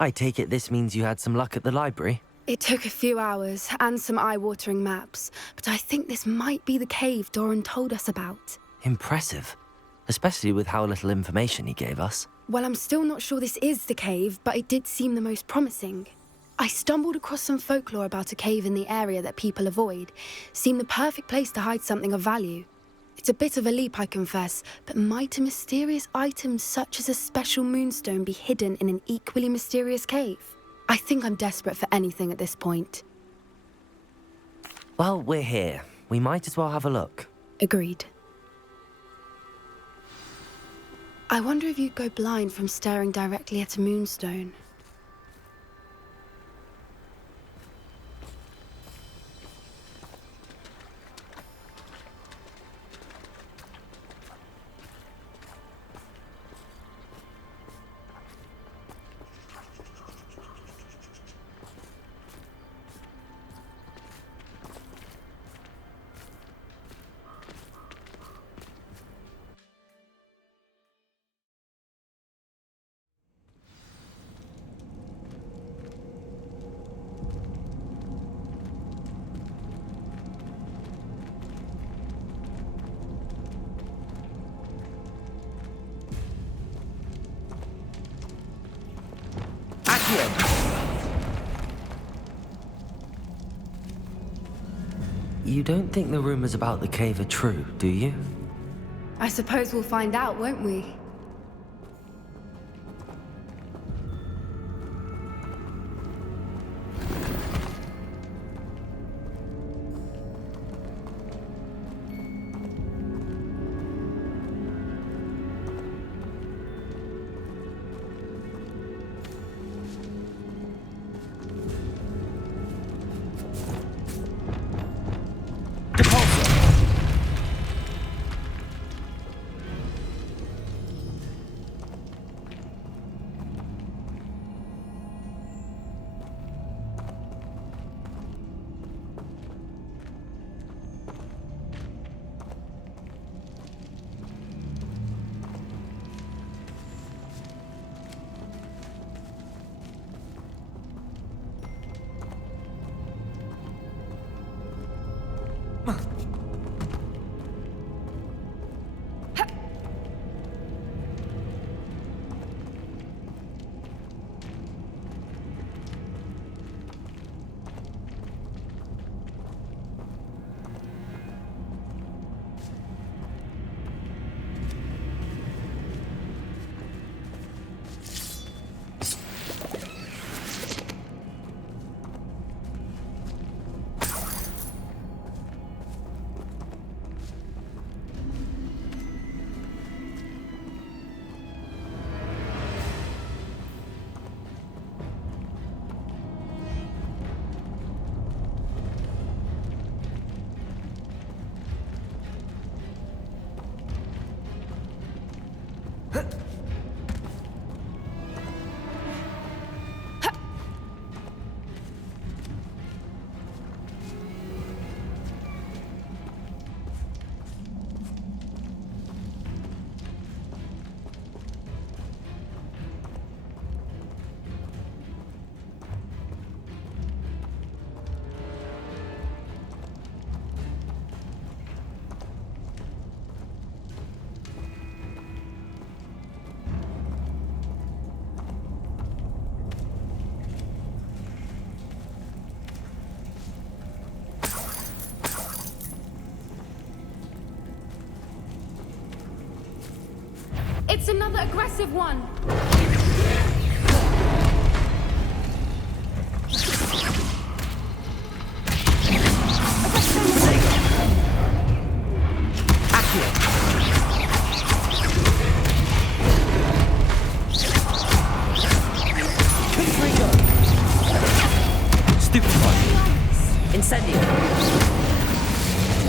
I take it this means you had some luck at the library? It took a few hours and some eye-watering maps, but I think this might be the cave Doran told us about. Impressive. Especially with how little information he gave us. Well, I'm still not sure this is the cave, but it did seem the most promising. I stumbled across some folklore about a cave in the area that people avoid. Seemed the perfect place to hide something of value. It's a bit of a leap, I confess, but might a mysterious item such as a special moonstone be hidden in an equally mysterious cave? I think I'm desperate for anything at this point. Well, we're here. We might as well have a look. Agreed. I wonder if you'd go blind from staring directly at a moonstone. You don't think the rumors about the cave are true, do you? I suppose we'll find out, won't we? It's another aggressive one! Stupid one. Incendio.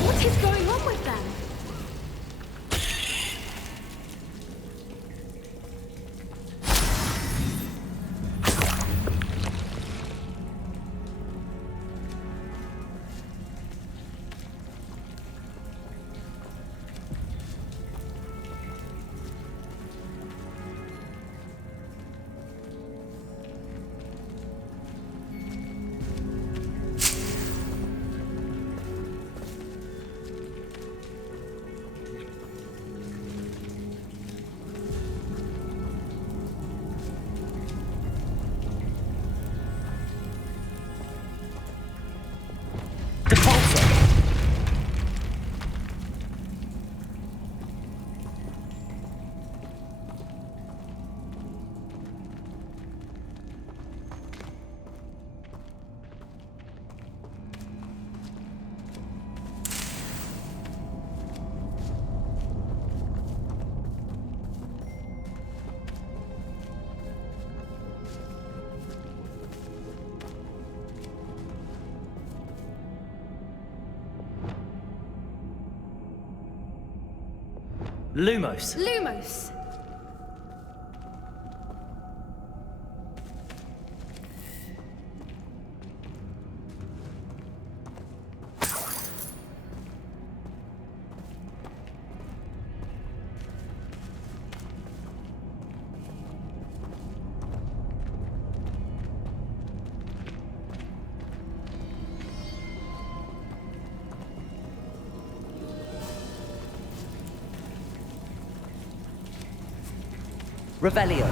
What is going on with them? Lumos. Lumos! Revelio.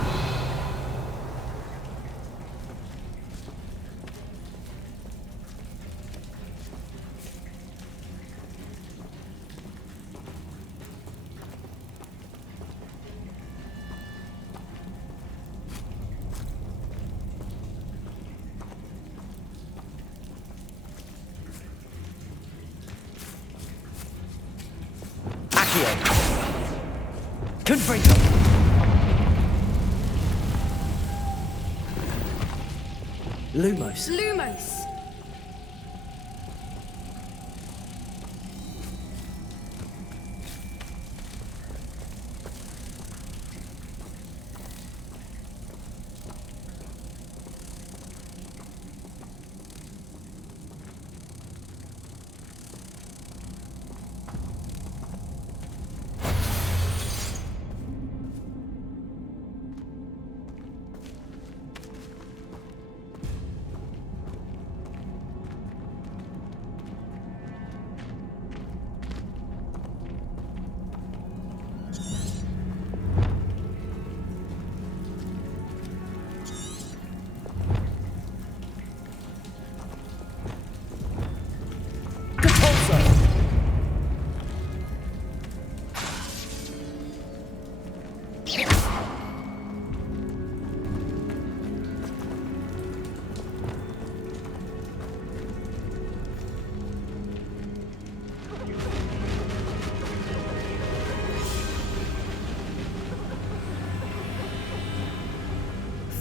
Accio. Confringo. Lumos. Lumos!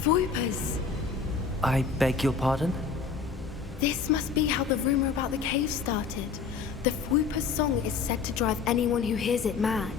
Voipers! I beg your pardon? This must be how the rumor about the cave started. The Whooper's song is said to drive anyone who hears it mad.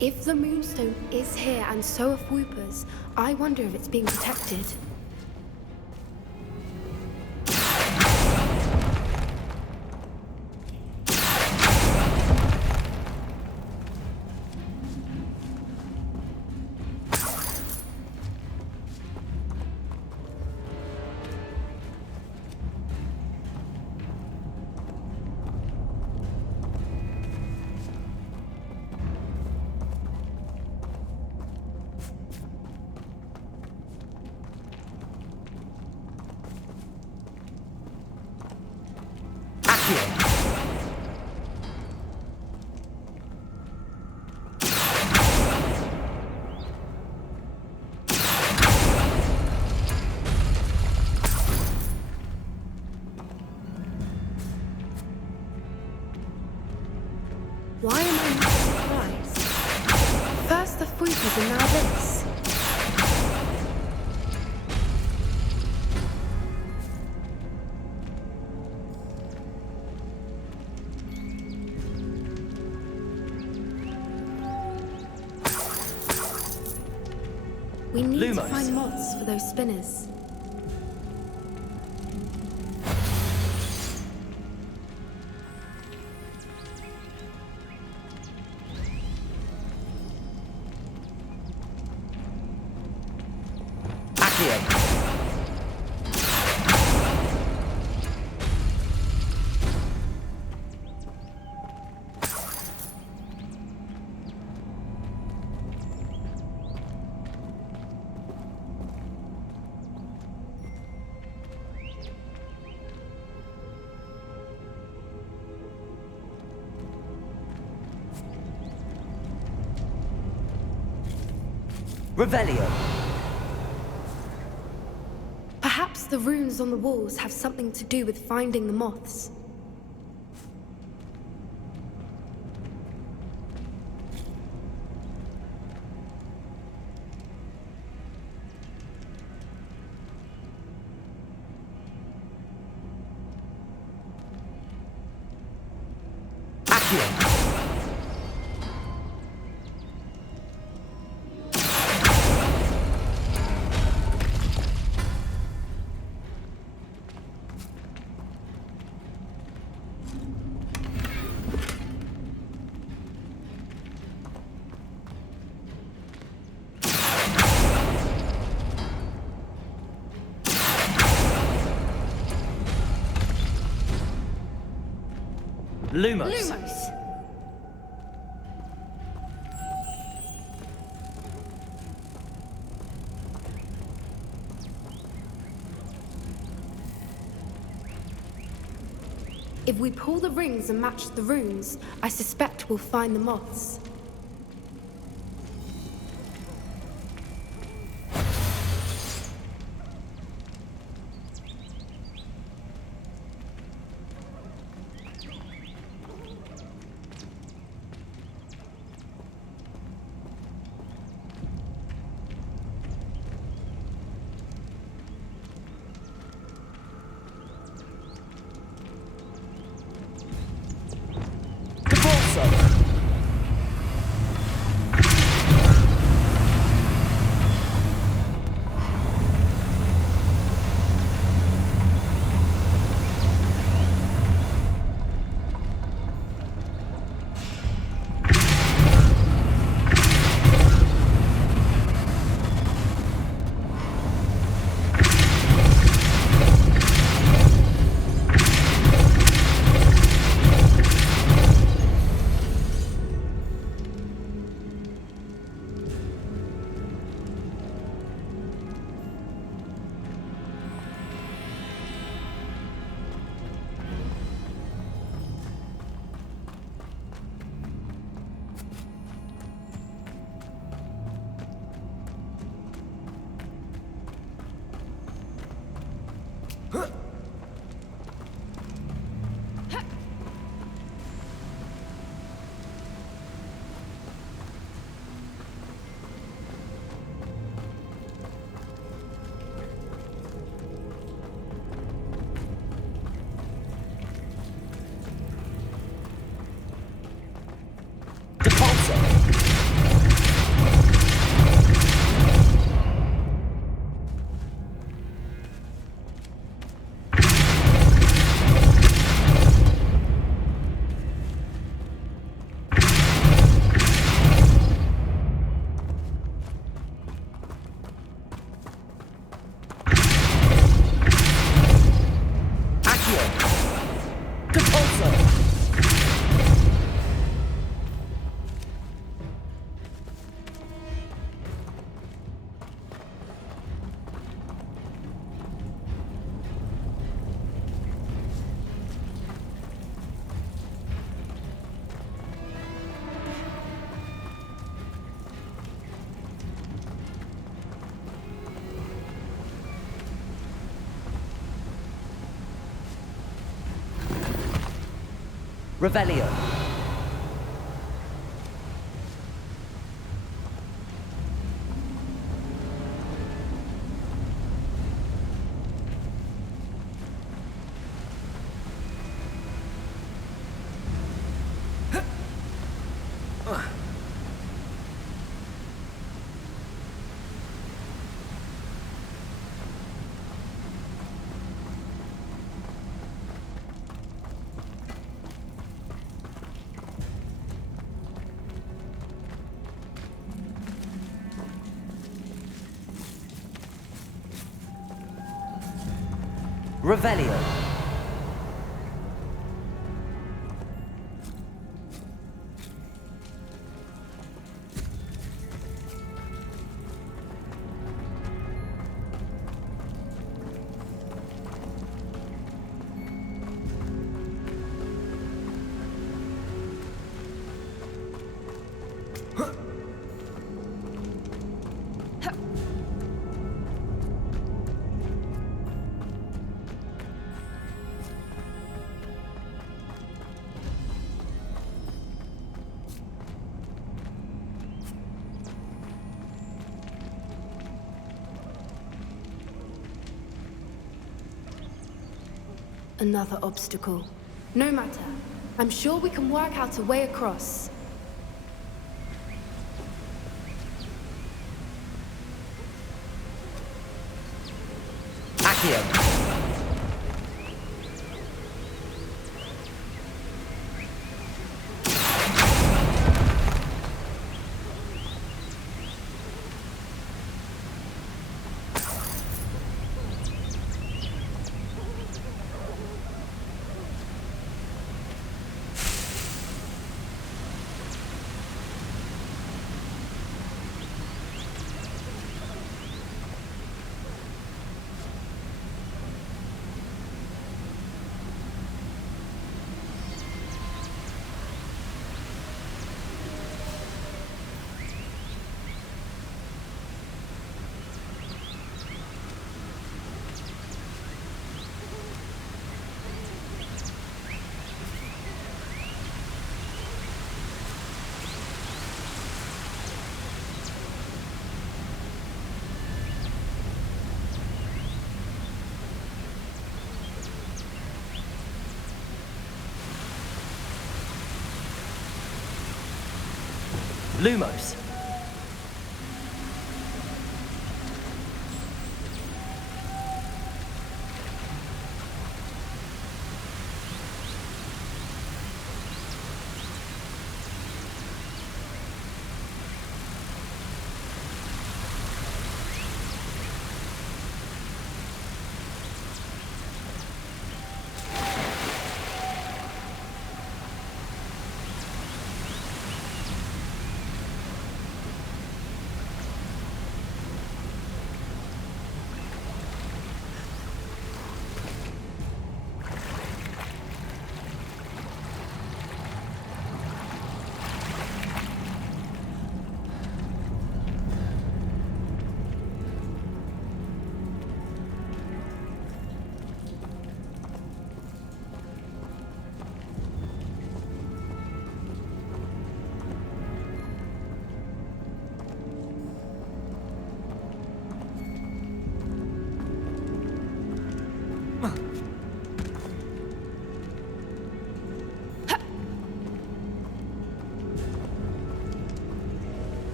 If the Moonstone is here and so are Whoopers, I wonder if it's being protected. Why am I not surprised? First the Whoopers and now this. We need to find moths for those spinners. Accio. Revelio. Perhaps the runes on the walls have something to do with finding the moths. Accio. Lumos. Lumos! If we pull the rings and match the runes, I suspect we'll find the moths. Revelio. Revelio. Another obstacle. No matter. I'm sure we can work out a way across. Accio. Lumos.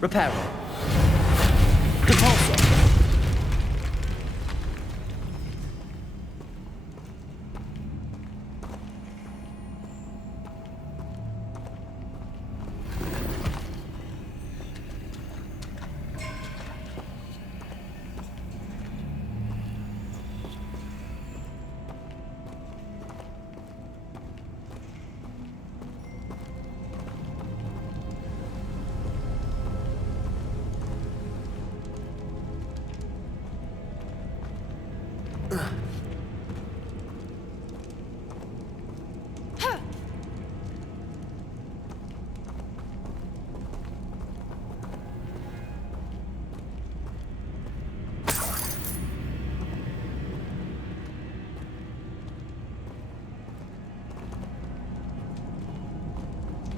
Reparo. Depulso.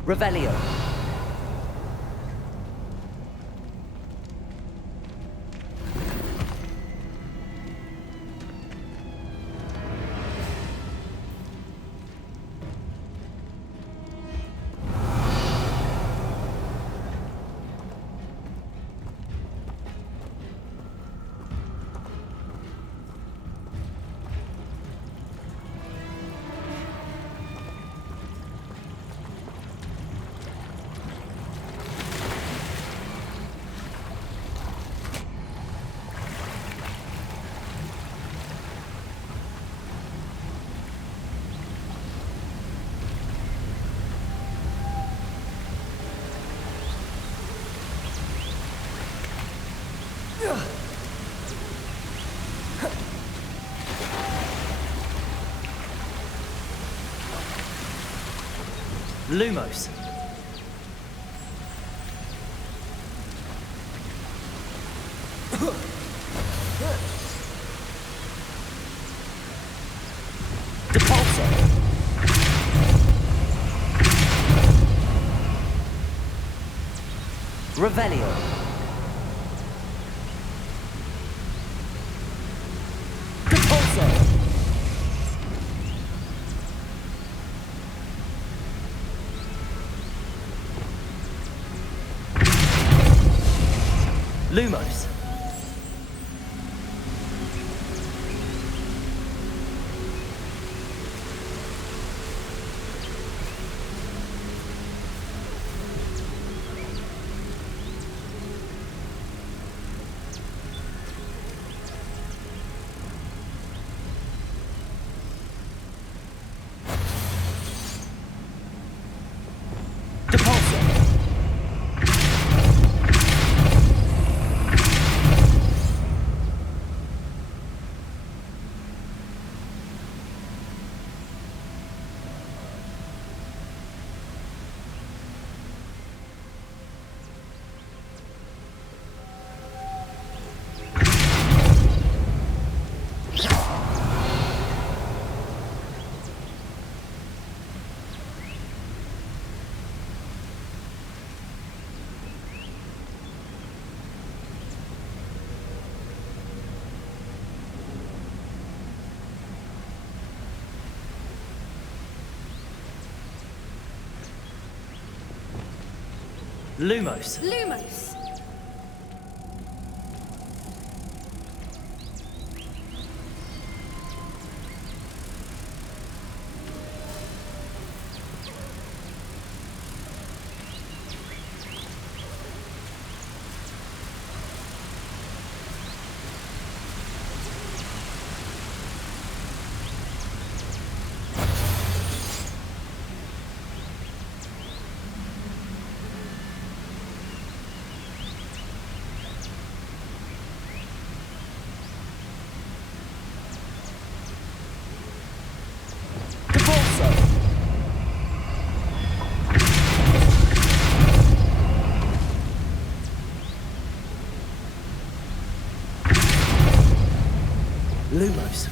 Revelio. Lumos. Depulso. Revelio. Depulso. Lumos. Depulso. Lumos. Lumos! Lumos.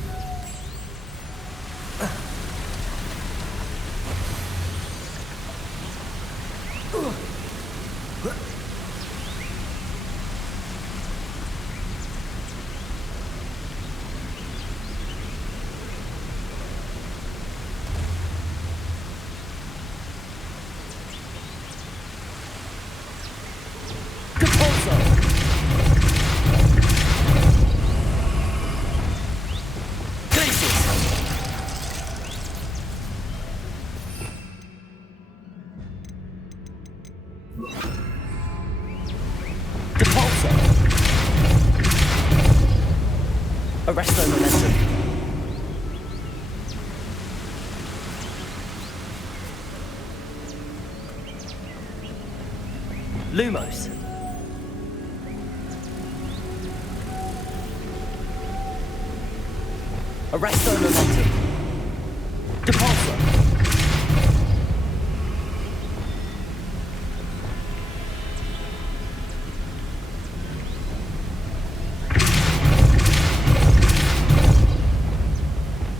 Arresto momentum. Lumos. Arresto momentum. Depulso.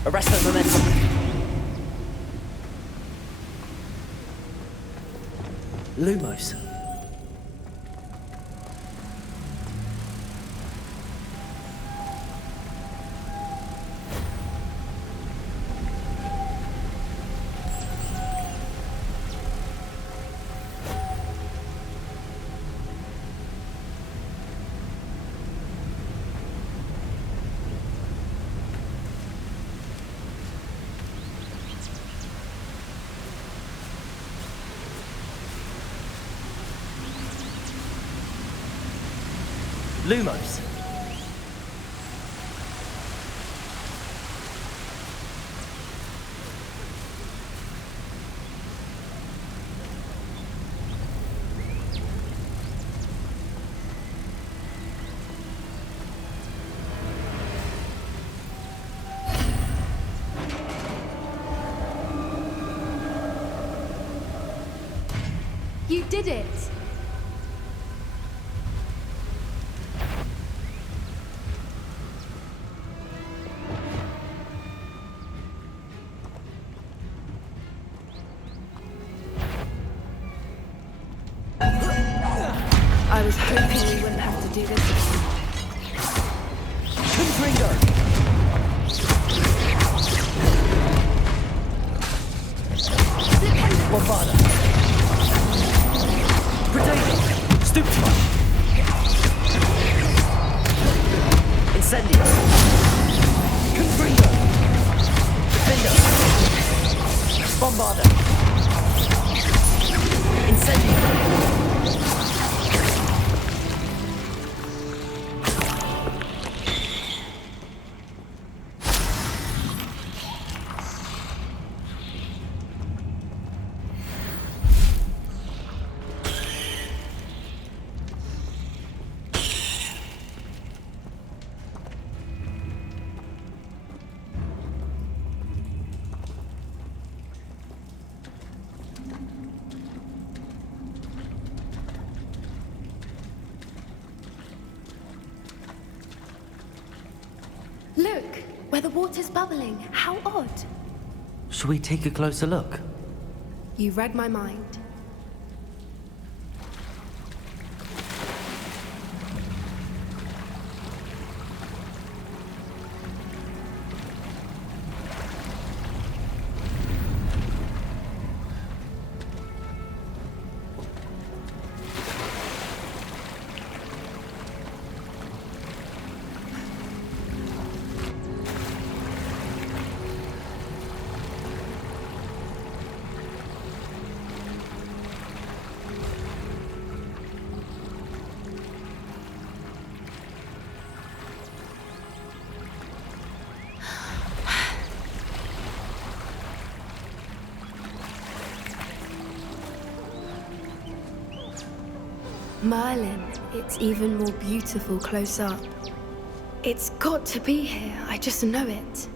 Arresto momentum. Lumos. Lumos. did it! I was hoping we wouldn't have to do this again. Confringo! Bombarda! Potato! Stupefy! Incendio! Confringo! Defender! Bombarda! Incendio! Look, where the water's bubbling. How odd. Shall we take a closer look? You read my mind. Merlin, it's even more beautiful close up. It's got to be here, I just know it.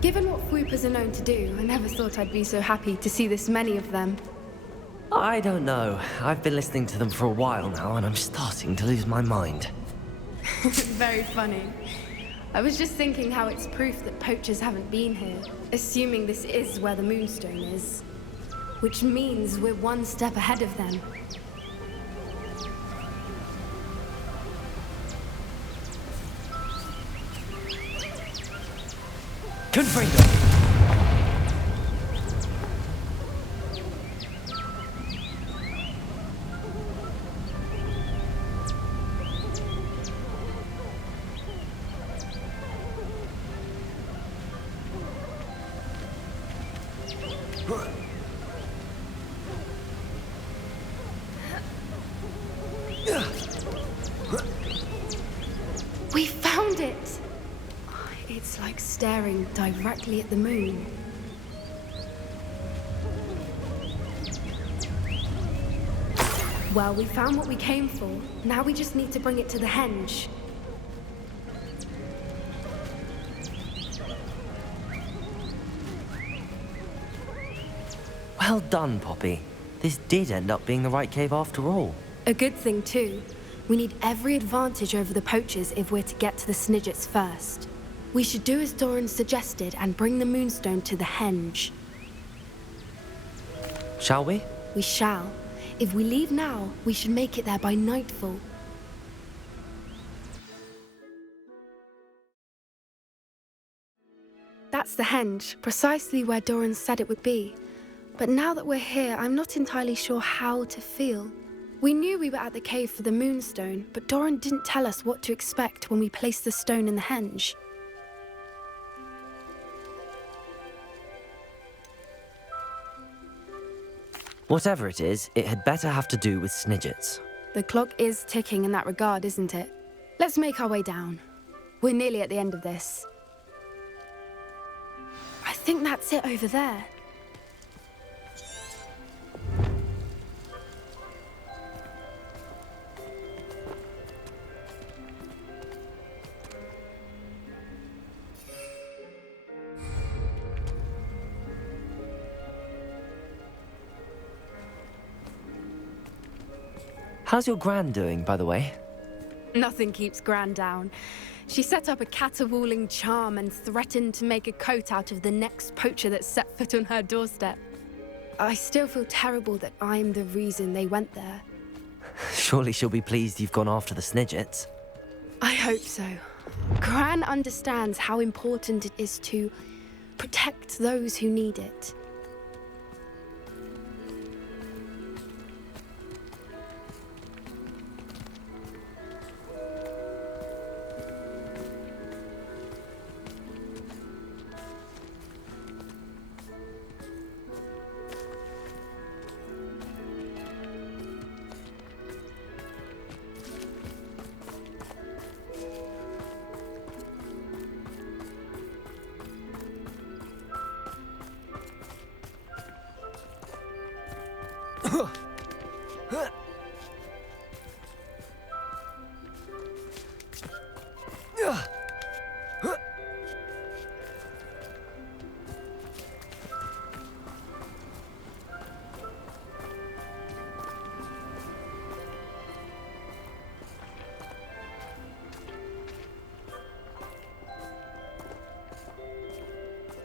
Given what Floopers are known to do, I never thought I'd be so happy to see this many of them. I don't know. I've been listening to them for a while now, and I'm starting to lose my mind. Very funny. I was just thinking how it's proof that poachers haven't been here, assuming this is where the Moonstone is. Which means we're one step ahead of them. Confringo! We found it! It's like staring directly at the moon. Well, we found what we came for. Now we just need to bring it to the henge. Well done, Poppy. This did end up being the right cave after all. A good thing, too. We need every advantage over the poachers if we're to get to the Snidgets first. We should do as Doran suggested and bring the Moonstone to the henge. Shall we? We shall. If we leave now, we should make it there by nightfall. That's the henge, precisely where Doran said it would be. But now that we're here, I'm not entirely sure how to feel. We knew we were at the cave for the moonstone, but Doran didn't tell us what to expect when we placed the stone in the henge. Whatever it is, it had better have to do with Snidgets. The clock is ticking in that regard, isn't it? Let's make our way down. We're nearly at the end of this. I think that's it over there. How's your Gran doing, by the way? Nothing keeps Gran down. She set up a caterwauling charm and threatened to make a coat out of the next poacher that set foot on her doorstep. I still feel terrible that I'm the reason they went there. Surely she'll be pleased you've gone after the Snidgets. I hope so. Gran understands how important it is to protect those who need it.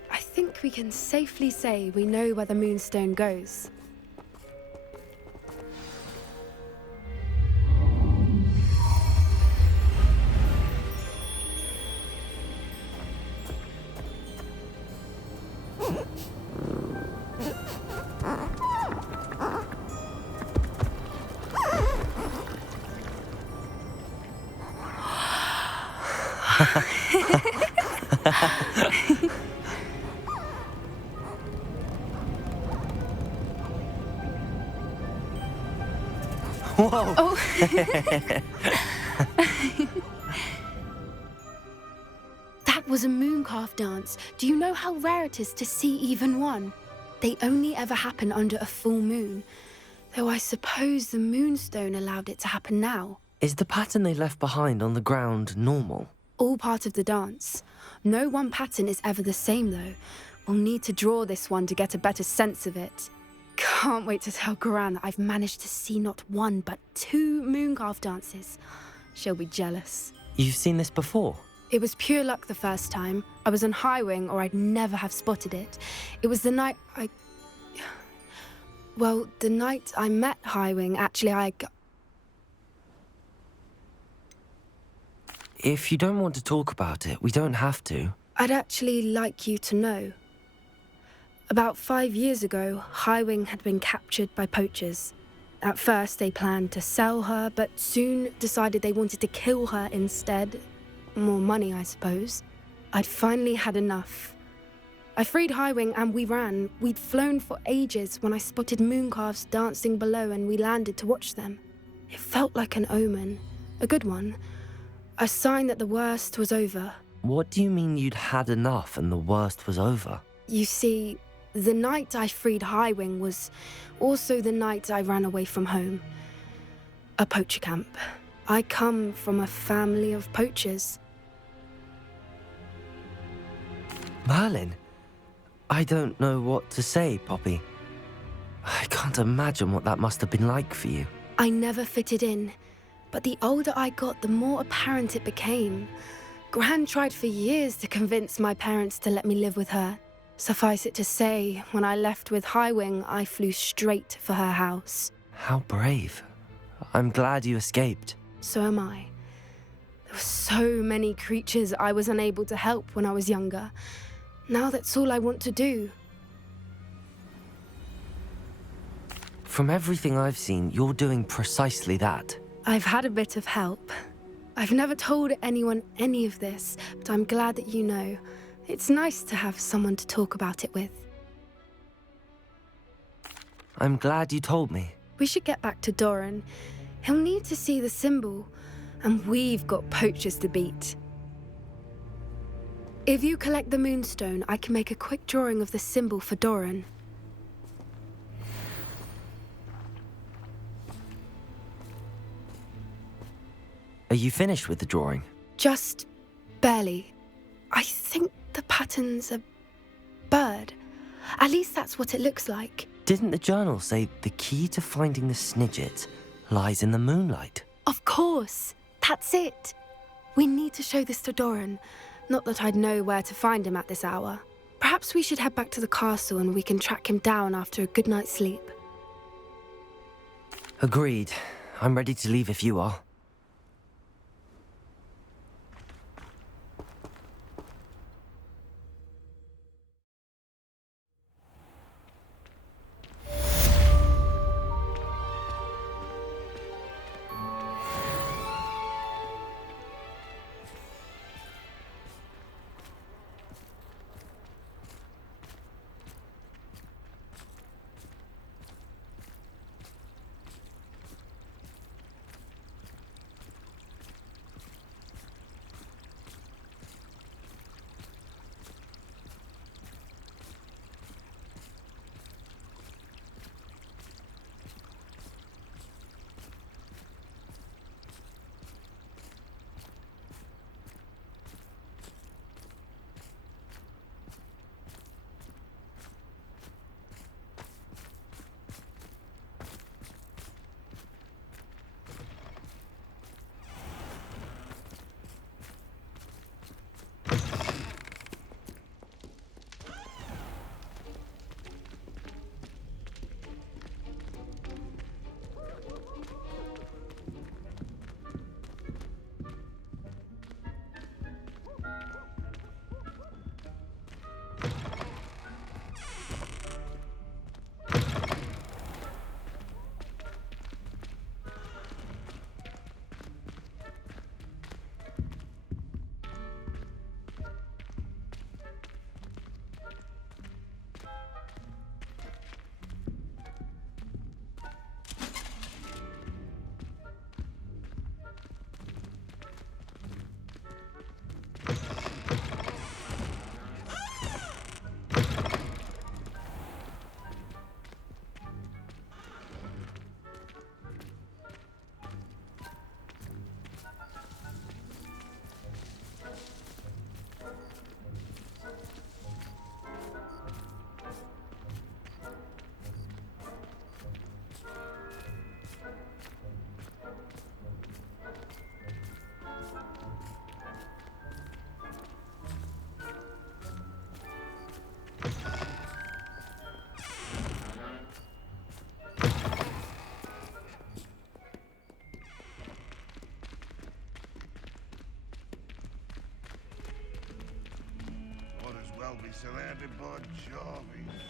I think we can safely say we know where the moonstone goes. Whoa! Oh. That was a mooncalf dance. Do you know how rare it is to see even one? They only ever happen under a full moon. Though I suppose the moonstone allowed it to happen now. Is the pattern they left behind on the ground normal? All part of the dance. No one pattern is ever the same, though. We'll need to draw this one to get a better sense of it. Can't wait to tell Gran that I've managed to see not one, but 2 mooncalf dances. She'll be jealous. You've seen this before? It was pure luck the first time. I was on Highwing, or I'd never have spotted it. It was the night Well, the night I met Highwing, actually, If you don't want to talk about it, we don't have to. I'd actually like you to know. About 5 years ago, Highwing had been captured by poachers. At first, they planned to sell her, but soon decided they wanted to kill her instead. More money, I suppose. I'd finally had enough. I freed Highwing and we ran. We'd flown for ages when I spotted mooncalves dancing below and we landed to watch them. It felt like an omen. A good one. A sign that the worst was over. What do you mean you'd had enough and the worst was over? You see, the night I freed Highwing was also the night I ran away from home. A poacher camp. I come from a family of poachers. Merlin? I don't know what to say, Poppy. I can't imagine what that must have been like for you. I never fitted in, but the older I got, the more apparent it became. Gran tried for years to convince my parents to let me live with her. Suffice it to say, when I left with Highwing, I flew straight for her house. How brave. I'm glad you escaped. So am I. There were so many creatures I was unable to help when I was younger. Now that's all I want to do. From everything I've seen, you're doing precisely that. I've had a bit of help. I've never told anyone any of this, but I'm glad that you know. It's nice to have someone to talk about it with. I'm glad you told me. We should get back to Doran. He'll need to see the symbol, and we've got poachers to beat. If you collect the moonstone, I can make a quick drawing of the symbol for Doran. Are you finished with the drawing? Just barely. I think the pattern's a bird. At least that's what it looks like. Didn't the journal say the key to finding the Snidget lies in the moonlight? Of course. That's it. We need to show this to Doran. Not that I'd know where to find him at this hour. Perhaps we should head back to the castle and we can track him down after a good night's sleep. Agreed. I'm ready to leave if you are. Well be surrounded by Jarvis.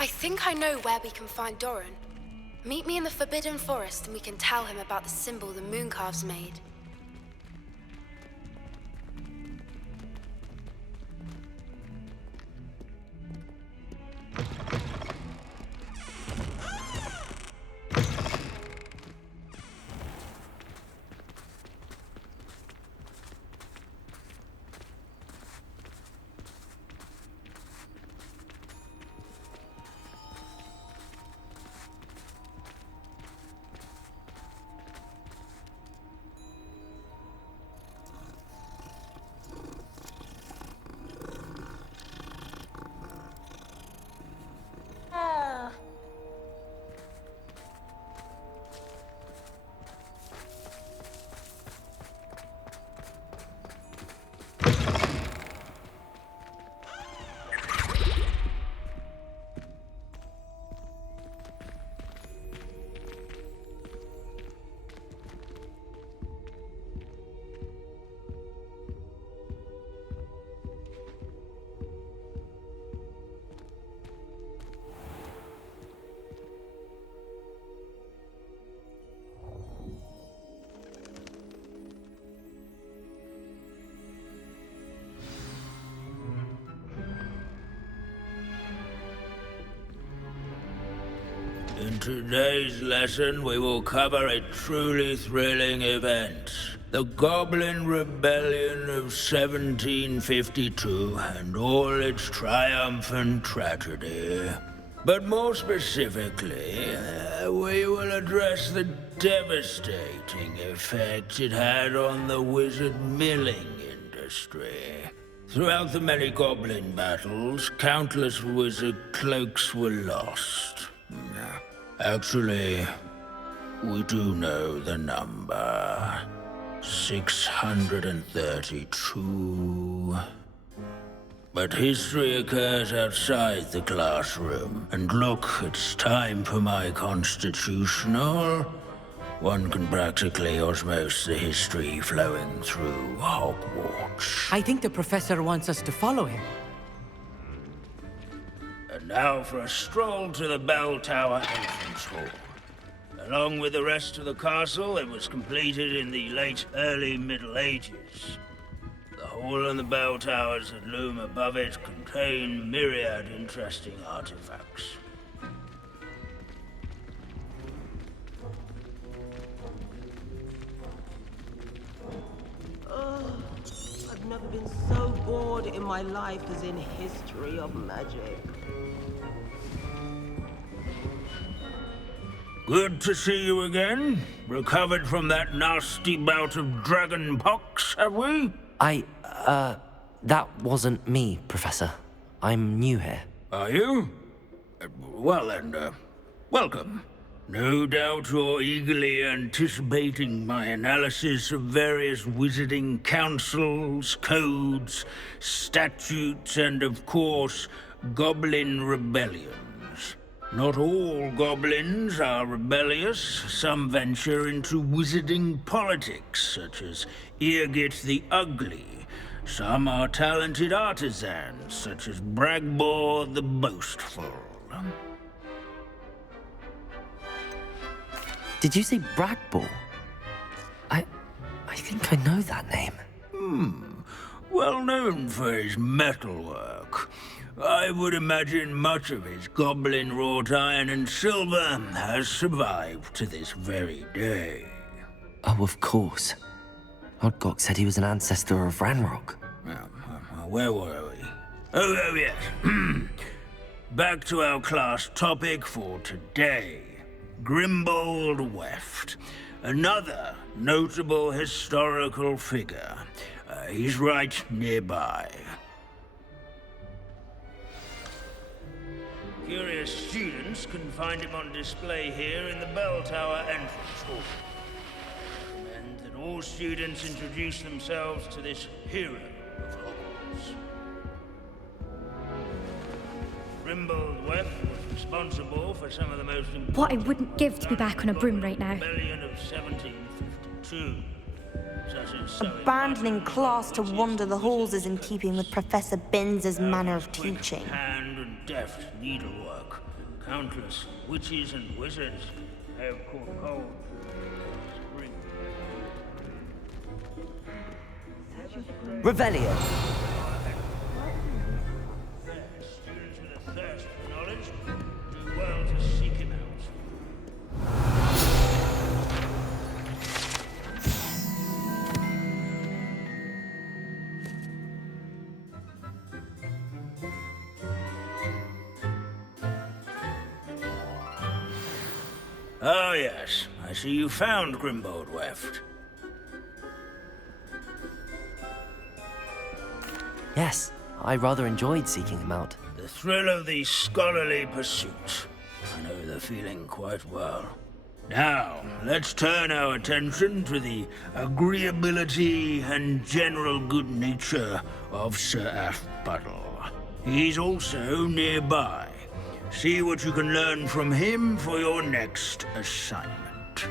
I think I know where we can find Doran. Meet me in the Forbidden Forest and we can tell him about the symbol the Mooncalves made. In today's lesson, we will cover a truly thrilling event. The Goblin Rebellion of 1752 and all its triumphant tragedy. But more specifically, we will address the devastating effect it had on the wizard milling industry. Throughout the many goblin battles, countless wizard cloaks were lost. Actually, we do know the number. 632. But history occurs outside the classroom. And look, it's time for my constitutional. One can practically osmose the history flowing through Hogwarts. I think the professor wants us to follow him. And now for a stroll to the bell tower entrance hall. Along with the rest of the castle, it was completed in the late early Middle Ages. The hall and the bell towers that loom above it contain myriad interesting artifacts. I've never been so bored in my life as in History of Magic. Good to see you again. Recovered from that nasty bout of dragon pox, have we? That wasn't me, Professor. I'm new here. Are you? Well then, welcome. No doubt you're eagerly anticipating my analysis of various wizarding councils, codes, statutes, and of course, goblin rebellions. Not all goblins are rebellious. Some venture into wizarding politics, such as Eargit the Ugly. Some are talented artisans, such as Bragbor the Boastful. Did you say Bragbor? I think I know that name. Well known for his metalwork. I would imagine much of his goblin wrought iron and silver has survived to this very day. Oh, of course. Odgok said he was an ancestor of Ranrock. Where were we? Oh yes. Back to our class topic for today. Grimbold Weft. Another notable historical figure. He's right nearby. Curious students can find him on display here in the bell tower entrance hall. I recommend that all students introduce themselves to this hero of Hogwarts. Grimbold Weft was responsible for some of the most important... What I wouldn't give to be back on a broom right now. ...rebellion of 1752. Abandoning class to wander the halls is in keeping with Professor Binns's manner of teaching. Hand and deft needlework. Countless witches and wizards have caught hold of spring. Revelio. Students with a thirst for knowledge do well to seek him out. Oh yes, I see you found Grimbold Weft. Yes, I rather enjoyed seeking him out. The thrill of the scholarly pursuit. I know the feeling quite well. Now, let's turn our attention to the agreeability and general good nature of Sir Aphbuttle. He's also nearby. See what you can learn from him for your next assignment.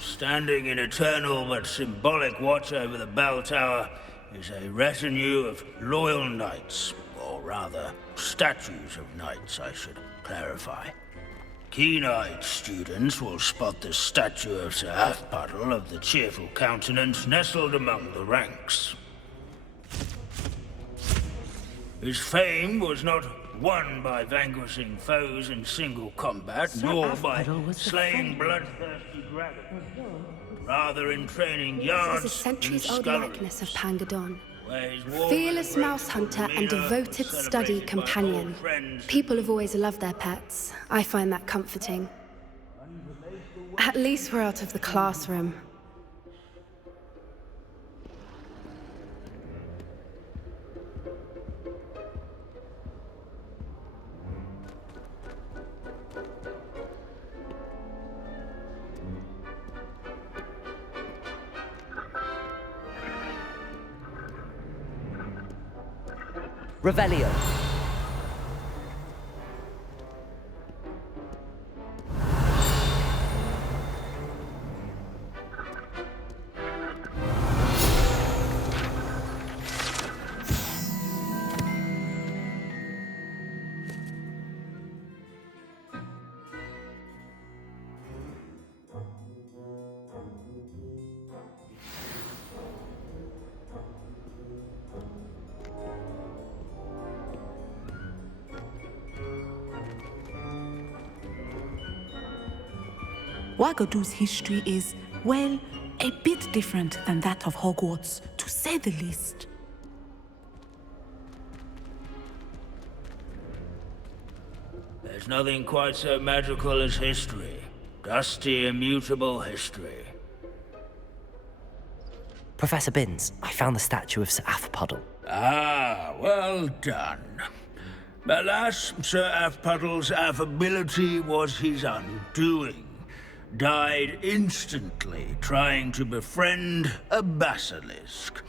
Standing in eternal but symbolic watch over the bell tower is a retinue of loyal knights, or rather, statues of knights, I should clarify. Keen-eyed students will spot the statue of Sir Aphbuttle of the cheerful countenance nestled among the ranks. His fame was not won by vanquishing foes in single combat, nor by slaying bloodthirsty dragons. Rather in training yards This is a centuries-old sculleries, likeness of Pangadon. where his warm Fearless and mouse hunter and demeanor devoted was study celebrated by companion. old friends. People have always loved their pets. I find that comforting. At least we're out of the classroom. Revelio. Wagadu's history is, well, a bit different than that of Hogwarts, to say the least. There's nothing quite so magical as history. Dusty, immutable history. Professor Binns, I found the statue of Sir Aphbuttle. Ah, well done. Alas, Sir Aphbuttle's affability was his undoing. Died instantly trying to befriend a basilisk.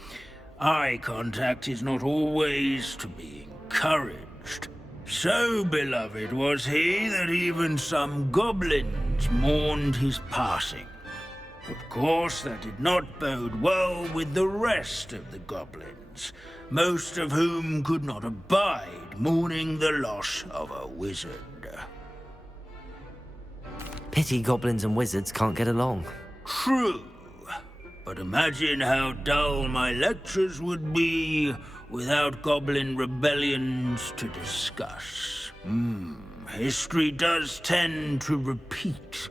Eye contact is not always to be encouraged. So beloved was he that even some goblins mourned his passing. Of course, that did not bode well with the rest of the goblins, most of whom could not abide mourning the loss of a wizard. Pity goblins and wizards can't get along. True, but imagine how dull my lectures would be without goblin rebellions to discuss. History does tend to repeat.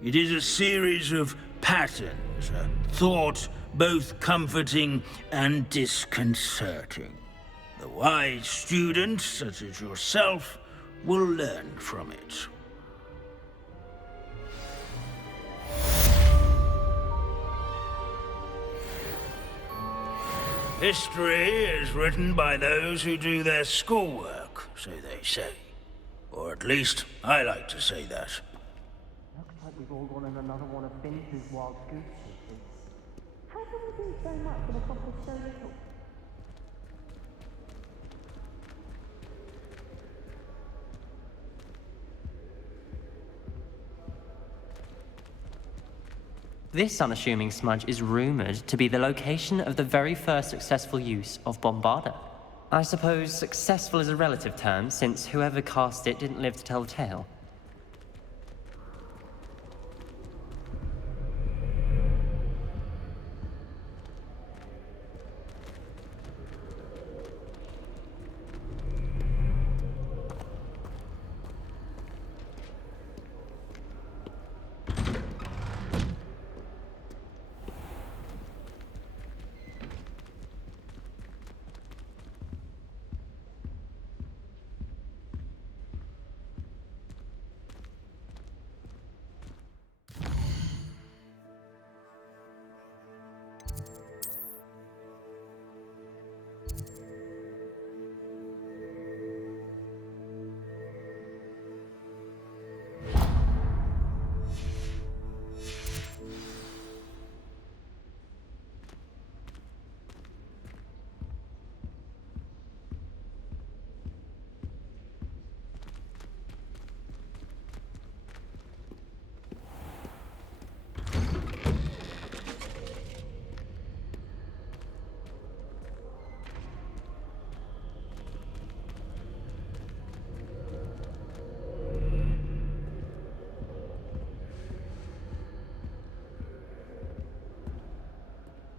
It is a series of patterns, a thought both comforting and disconcerting. The wise students, such as yourself, will learn from it. History is written by those who do their schoolwork, so they say. Or at least, I like to say that. Looks like we've all gone on another one of Vince's wild goose chases. How can we do so much and accomplish so little? This unassuming smudge is rumored to be the location of the very first successful use of Bombarda. I suppose successful is a relative term, since whoever cast it didn't live to tell the tale.